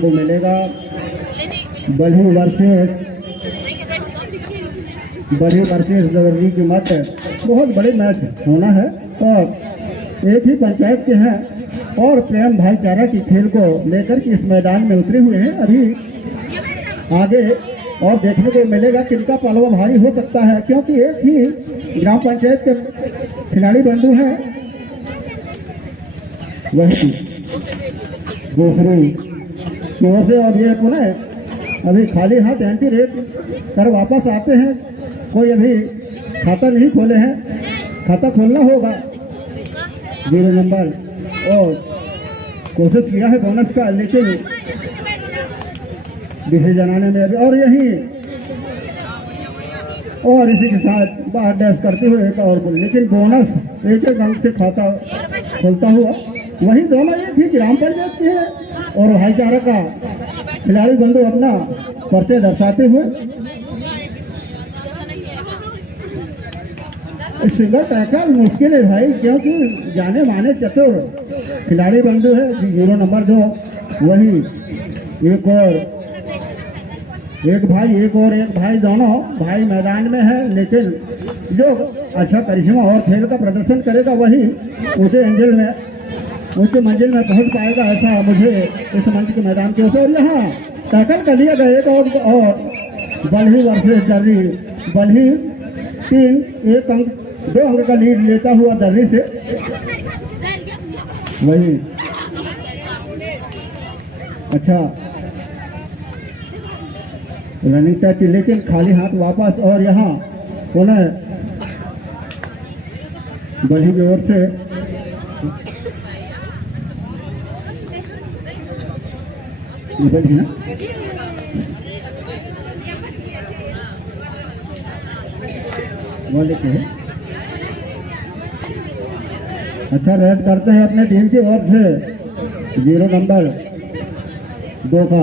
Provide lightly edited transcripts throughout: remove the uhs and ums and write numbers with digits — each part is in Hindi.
को मिलेगा बल्ही वर्सेस दर्री की मत बहुत बड़े मैच होना है और एक ही पंचायत के हैं और प्रेम भाईचारा की खेल को लेकर के इस मैदान में उतरे हुए हैं। अभी आगे और देखने को मिलेगा किनका पलवा भारी हो सकता है, क्योंकि एक ही ग्राम पंचायत के खिलाड़ी बंधु हैं। वही दूसरी की ओर से और ये पुनः अभी खाली हाथ एंटी रेट कर वापस आते हैं। कोई अभी खाता नहीं खोले हैं, खाता खोलना होगा 0 नंबर और कोशिश किया है बोनस का, लेकिन विषय जनाने में और यही और इसी के साथ बाहर डैश करते हुए एक और, लेकिन बोनस एक अंक से खाता खोलता हुआ। वही दोनों एक ही ग्राम पंचायत के हैं और भाईचारा का खिलाड़ी बंधु अपना परिचय दर्शाते हुए सिंगल टैकल मुश्किल है भाई, क्योंकि जाने माने चतुर खिलाड़ी बंधु है। 0 नंबर 2 वही एक भाई दोनों भाई मैदान में है, लेकिन जो अच्छा करिश्मा और खेल का प्रदर्शन करेगा वही ऊंचे मंजिल में पहुंच पाएगा, ऐसा मुझे इस मंच के मैदान के ऊपर। यहाँ टैकल कर लिया गया एक और बल्ही वर्सेस दर्री। बल्ही 1 अंक 2 अंक का लीड लेता हुआ दर्री से। वही अच्छा रनिंग टच, लेकिन खाली हाथ वापस और यहाँ पुनः बल्ही की ओर से ना बोले के अच्छा रेड करते हैं अपने टीम की ओर से 0 नंबर 2 का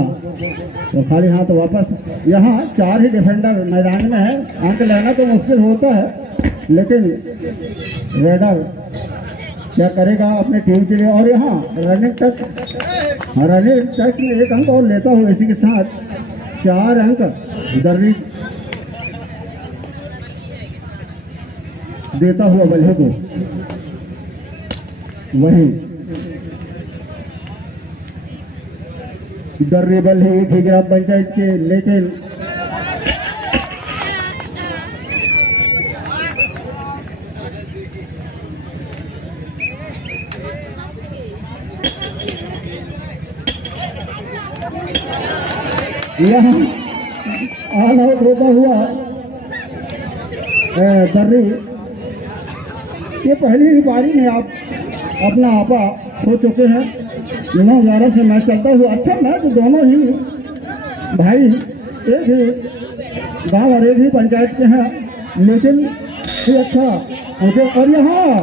और खाली हाथ वापस। यहाँ 4 ही डिफेंडर मैदान में है, अंक लेना तो मुश्किल होता है, लेकिन रेडर क्या करेगा अपने टीम के लिए। और यहाँ रनिंग टच में 1 अंक और लेता हुआ इसी के साथ 4 अंक दर्री देता हुआ बल्हे को। वही दर्री बल्हे एक ही ग्राम पंचायत के, लेकिन यहाँ ऑल आउट होता हुआ दर्री ये पहली ही पारी में आप अपना आपा हो चुके हैं। 9-11 से मैच चलता हुआ अच्छा मैच, दोनों ही भाई एक ही गांव और एक ही पंचायत के हैं, लेकिन ये अच्छा मुझे। और यहाँ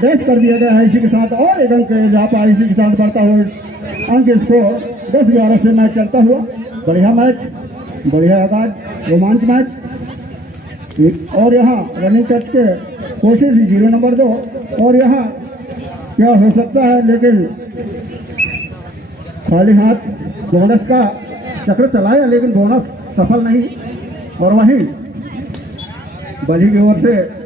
डैश कर दिया गया है इसी के साथ और 1 अंक जापा इसी के साथ बढ़ता हुआ अंक इसको 10-11 से मैच चलता हुआ। बढ़िया मैच, बढ़िया आगाज, रोमांच मैच। और यहाँ रनिंग टच के कोशिश 0 नंबर 2 और यहाँ क्या हो सकता है, लेकिन खाली हाथ बोनस का चक्र चलाया, लेकिन बोनस सफल नहीं। और वहीं बल्ही की ओर से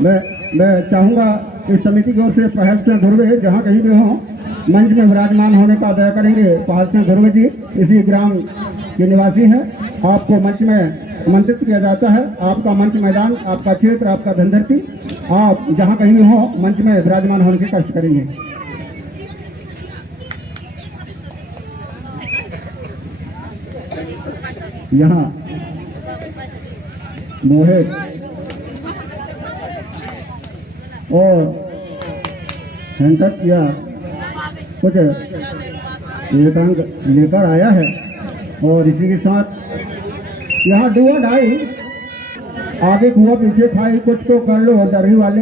मैं चाहूँगा इस समिति की ओर से पहल सिंह धुर्वे जहाँ कहीं भी हों मंच में विराजमान होने का अदा करेंगे। पहल सिंह धुर्वे जी इसी ग्राम के निवासी हैं, आपको मंच में आमंत्रित किया जाता है। आपका मंच मैदान, आपका क्षेत्र, आपका धनधरती, आप जहाँ कहीं भी हों मंच में विराजमान होने के कष्ट करेंगे। यहाँ मोहित और सेंटर किया कुछ 1 अंक लेकर आया है और इसी के साथ यहाँ डुआ ढाई आगे कुआ पीछे खाई, कुछ तो कर लो। दर्री वाले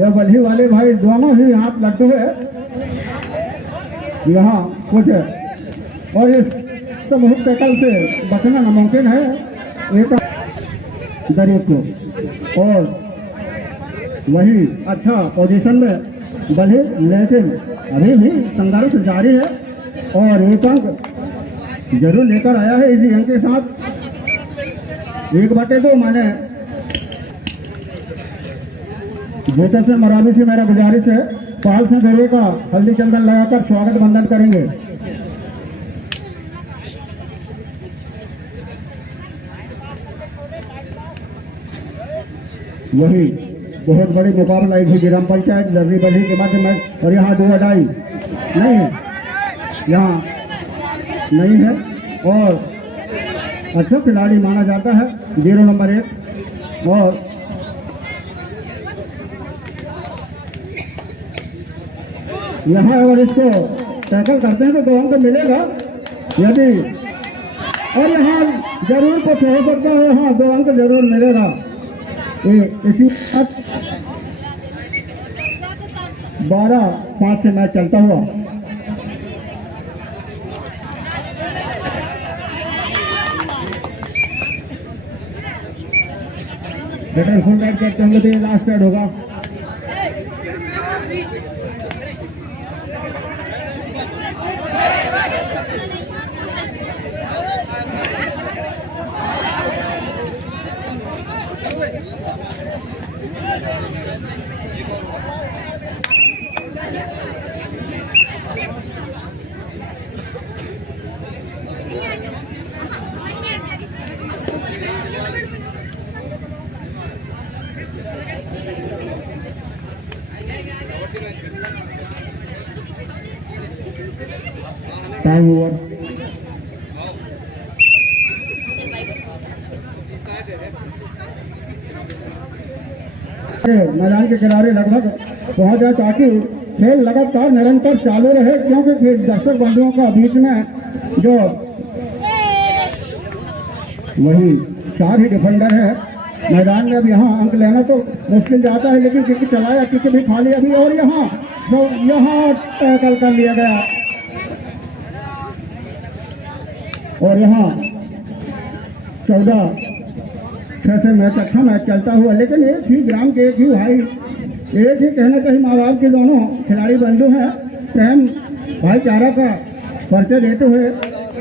या बल्ही वाले भाई दोनों ही हाथ लड्डू है यहाँ कुछ, और इस समूह टैकल से बचना नामुमकिन है। एक दरिया को, और वही अच्छा पोजीशन में बने, लेकिन अभी भी संघर्ष जारी है और एक अंक जरूर लेकर आया है इसी अंक के साथ 1/2। मैंने जूते से मराबी से मेरा गुजारिश है, पाल से घरे का हल्दी चंदन लगाकर स्वागत वंदन करेंगे। वही बहुत बड़ी मुकाबला एक ग्राम पंचायत लर्री बली के माध्यम में, और यहाँ 2 अडाई नहीं है, यहाँ नहीं है, और अच्छा खिलाड़ी माना जाता है 0 नंबर 1। और यहाँ अगर इसको टैकल करते हैं तो 2 अंक मिलेगा यदि, और यहाँ जरूर कुछ हो सकता है, यहाँ 2 अंक जरूर मिलेगा। इसी 12-5 से मैच चलता हुआ। बेटर फुल मैच करते होंगे तो ये लास्ट साइड होगा। Time over. मैदान के किनारे लगभग पहुंच जाए ताकि खेल लगातार निरंतर चालू रहे, क्योंकि फिर दर्शक बंधुओं का बीच में जो वही 4 ही डिफेंडर है मैदान में। अब यहाँ अंक लेना तो मुश्किल जाता है, लेकिन किसी चलाया किसी भी खाली अभी, और यहाँ टैकल कर लिया गया, और यहाँ 14-6 से मैच अच्छा मैच चलता हुआ। लेकिन एक ही ग्राम के एक ही भाई, एक ही कहना चाहिए माँ बाप के दोनों खिलाड़ी बंधु हैं, प्रेम भाईचारा का परिचय देते हुए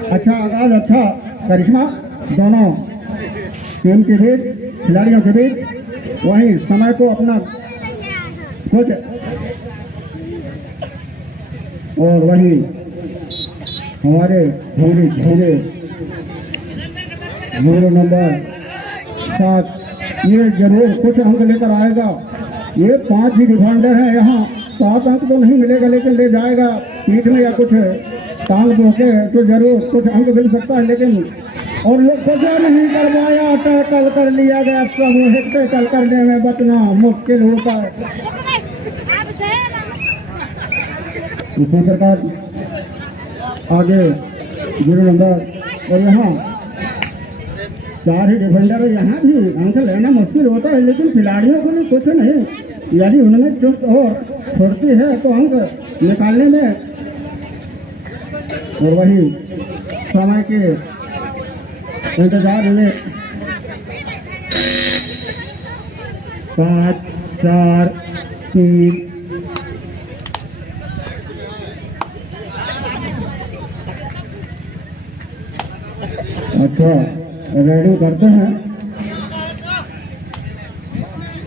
अच्छा आगाज, अच्छा करिश्मा दोनों टीम के बीच, खिलाड़ियों के बीच। वही समय को अपना कुछ, और वही हमारे झोले 0 नंबर 7 ये जरूर कुछ अंक लेकर आएगा। ये 5 ही डिफेंडर है, यहाँ 7 अंक तो नहीं मिलेगा, लेकिन ले जाएगा पीठ में या कुछ टांग धोके तो जरूर कुछ अंक मिल सकता है। लेकिन और लोग कुछ नहीं कर पाया, टैकल कर लिया गया, सामूहिक टैकल करने में बचना मुश्किल होता है। इसी प्रकार आगे 0 नंबर, और यहाँ 4 ही डिफेंडर है, यहाँ भी अंक लेना मुश्किल होता है, लेकिन खिलाड़ियों को भी कुछ नहीं, यदि उनमें चुस्त और फुर्ती है तो अंक निकालने में। और वही समय के इंतजार में 5, 4, 3 अच्छा रेडी करते हैं,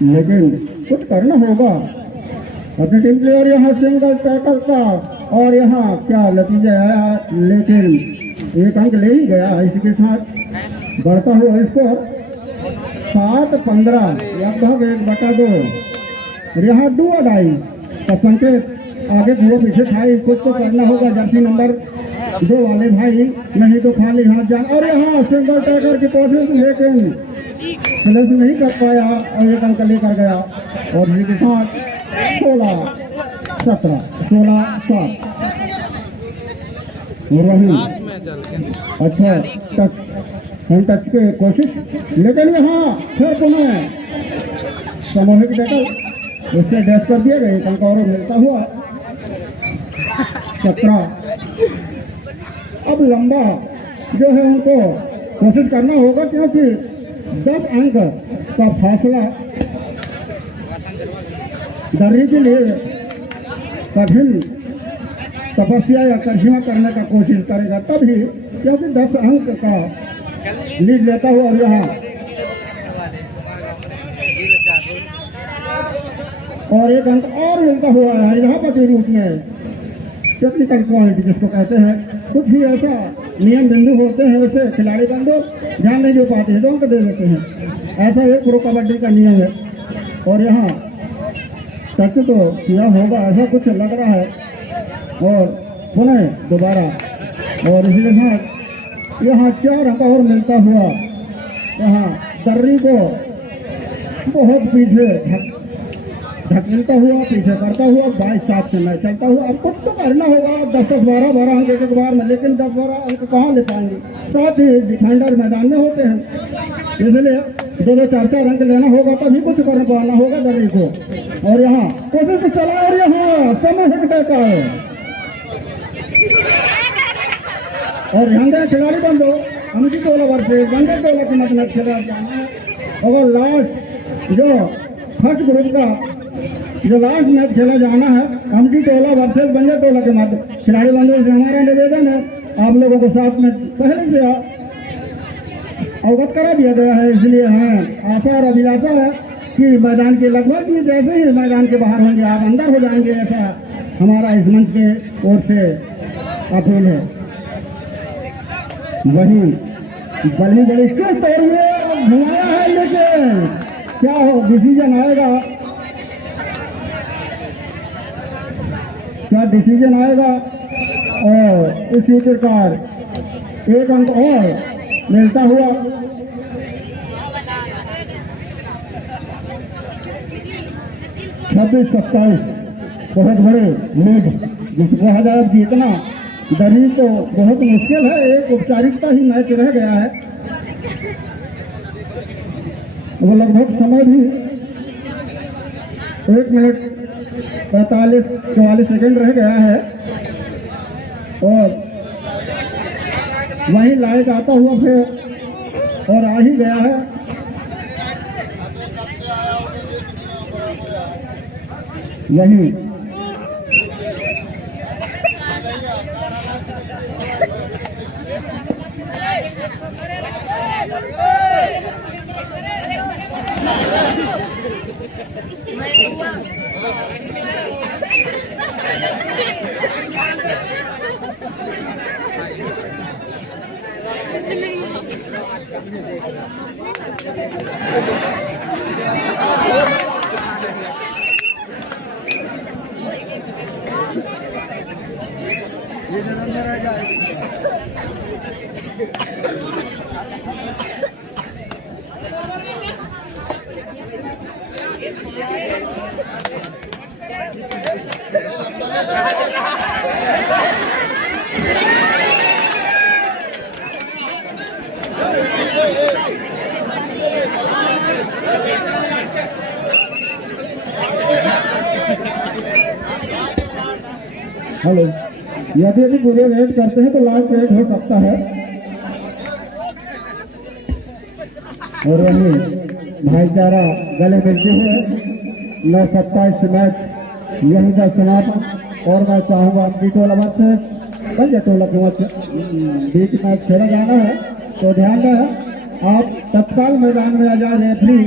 लेकिन कुछ करना होगा अपनी टीम के। और यहाँ सिंगल टैकल का, और यहाँ क्या नतीजा आया, लेकिन 1 अंक ले ही गया। इसके साथ बढ़ता हुआ स्कोर 7-15, लगभग 1/2। यहाँ 2 अडाई का संकेत, आगे वो पीछे खाई, कुछ तो करना होगा जर्सी नंबर 2 वाले भाई, नहीं तो खाली हाथ जान। और यहाँ सिंगल टैकर की कोशिश, लेकिन प्लस नहीं कर पाया और 1 अंक लेकर गया। और इसके साथ 16-17, 16-7। वही अच्छा टच के कोशिश, लेकिन यहाँ फिर पुनः सामूहिक टैकल, उससे डैश कर दिया गया, 1 अंक और मिलता हुआ 17। अब लंबा जो है उनको कोशिश करना होगा, क्योंकि 10 अंक का फासला दर्री के लिए कठिन तपस्या या करिश्मा करने का कोशिश करेगा तभी, क्योंकि 10 अंक का लीड लेता हुआ और यहाँ और 1 अंक और मिलता हुआ है इलाहाबाद के रूप में टेक्निकल क्वालिटी जिसको कहते हैं। कुछ भी ऐसा नियम बिंदु होते हैं वैसे खिलाड़ी बंदो ध्यान नहीं दे पाते हैं तो अंक दे देते हैं। ऐसा एक प्रो कबड्डी का नियम है और यहाँ सच तो किया होगा ऐसा कुछ लग रहा है और पुनः दोबारा और इसके साथ यहाँ 4 अंक और मिलता हुआ यहाँ दर्री को बहुत पीछे धकेलता हुआ पीछे करता हुआ 22-7 से मैच चलता हुआ। अब कुछ तो करना होगा 10-12 अंक एक बार में, लेकिन 10-12 अंक कहाँ ले पाएंगे। साथ ही डिफेंडर मैदान में होते हैं इसलिए 2-4 अंक लेना होगा तभी कुछ कर पाना होगा दर्री को। और यहाँ कोशिश चला और यहाँ समय हिट का है और ध्यान दें खिलाड़ी बंदो अमकी टोला वर्सेस गंगा टोला के मतलब खेला जाना है। और लास्ट जो फर्स्ट ग्रुप का जो लास्ट मैच खेला जाना है अमकी टोला वर्सेस गंगा टोला के मध्य। खिलाड़ी बंदो से हमारा निवेदन है आप लोगों को साथ में पहले से अवगत करा दिया गया है, इसलिए हमें आशा और अभिलाषा है कि मैदान के लगभग ही जैसे ही मैदान के बाहर होंगे आप अंदर हो जाएंगे, ऐसा हमारा इस मंच के ओर से अपील है। वही बड़ी बड़ी किस्त और ये घुमाया है लेकिन क्या हो डिसीजन आएगा, क्या डिसीजन आएगा और इसी प्रकार 1 अंक और मिलता हुआ 26-27 बहुत बड़े लीड जिसको हजार जीतना दर्री तो बहुत मुश्किल है। एक औपचारिकता ही मैच रह गया है, वो लगभग समय भी 1 मिनट 45-44 सेकंड रह गया है और वहीं लाइट आता हुआ फिर और आ ही गया है। यही हेलो, यदि पूरे रेड करते हैं तो लास्ट रेड हो सकता है। और वही भाईचारा गले मिलते हुए 9-27 मैच यही का समापन। और मैं चाहूँगा अमकी टोला से गंगा टोला के बीच मैच खेला जाना है तो ध्यान रहे आप तत्काल मैदान में आ जाए रेफरी